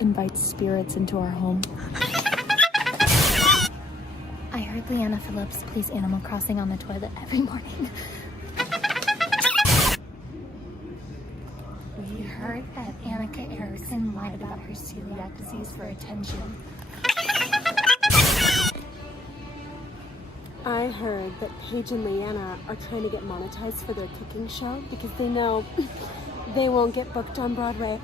invites spirits into our home. I heard Leanna Phillips plays Animal Crossing on the toilet every morning. We heard that Annika Erickson lied about her celiac disease for attention. I heard that Paige and Leanna are trying to get monetized for their cooking show because they know they won't get booked on Broadway.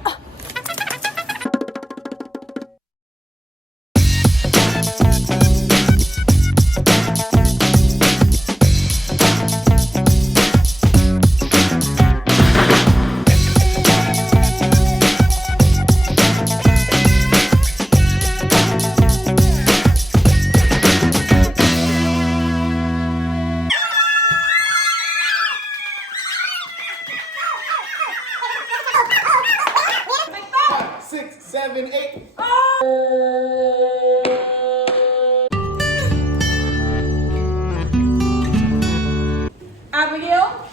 Abigail,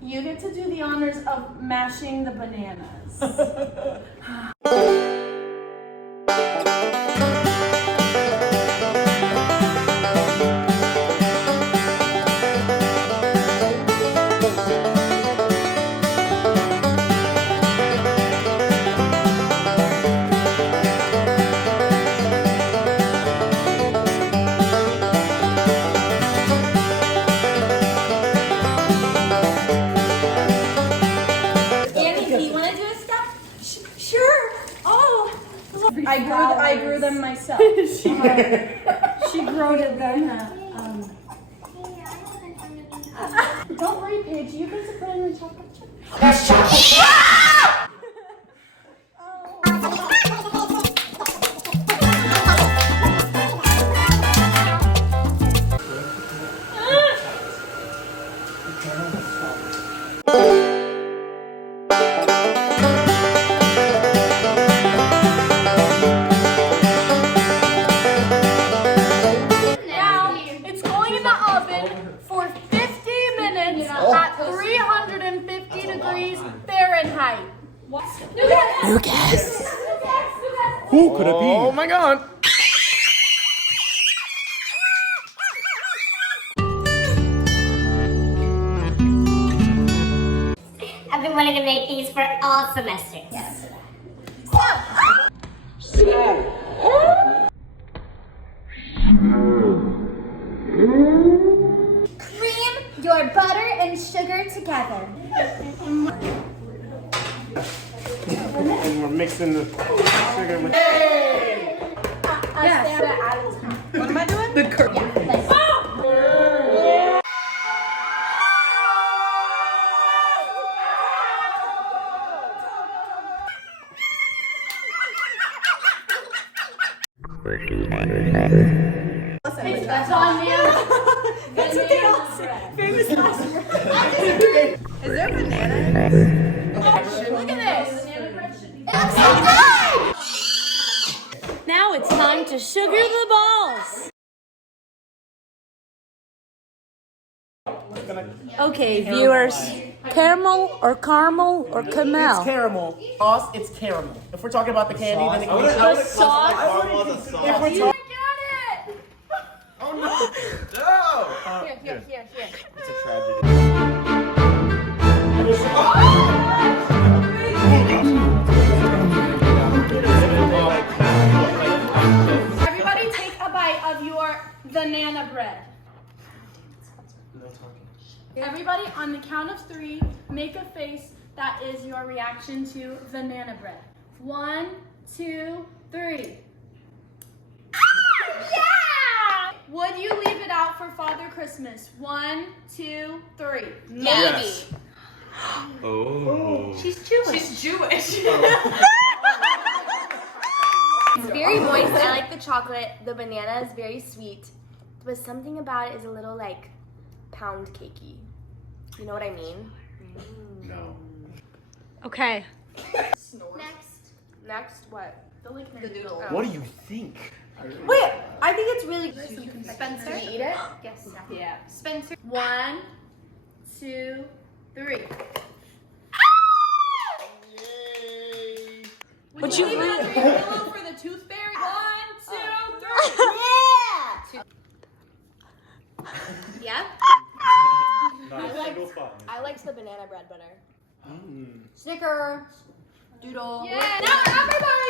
you get to do the honors of mashing the bananas. I grew them myself. She grew them. Don't worry, Paige. You can put it in the chocolate chip. That's chocolate. Lucas! Who could it be? Oh my god! I've been wanting to make these for all semesters. Yes. Cream your butter and sugar together. And we're mixing the sugar with... Yes. What am I doing? The curd. That's on me. That's what they all say. Famous last word. Is there bananas? Look at this. Now it's time to sugar the balls. Okay, viewers, caramel or caramel or It's caramel? caramel. Sauce, it's caramel. If we're talking about the candy, then it can be The sauce? If we're talking... Oh no! No! Here. It's a tragedy. Everybody take a bite of your banana bread. Everybody, on the count of 3, make a face that is your reaction to banana bread. 1, 2, 3. Yeah! Would you leave it out for Father Christmas? 1, 2, 3. Maybe. Yes. Oh. She's Jewish. She's Jewish. It's very moist. I like the chocolate. The banana is very sweet. But something about it is a little like pound cakey. You know what I mean? No. Okay. Next, what? The LICHNERDOODLES. What do you think? Wait, I think it's really good. So you can Spencer. Can you eat it? Yes. Yeah. Spencer. 1, 2, 3. Yay! Would you leave it under your pillow for the tooth fairy? 1, 2, 3. Yeah? Nice. I liked the banana bread better. Snickers. Doodle. Yeah. Now everybody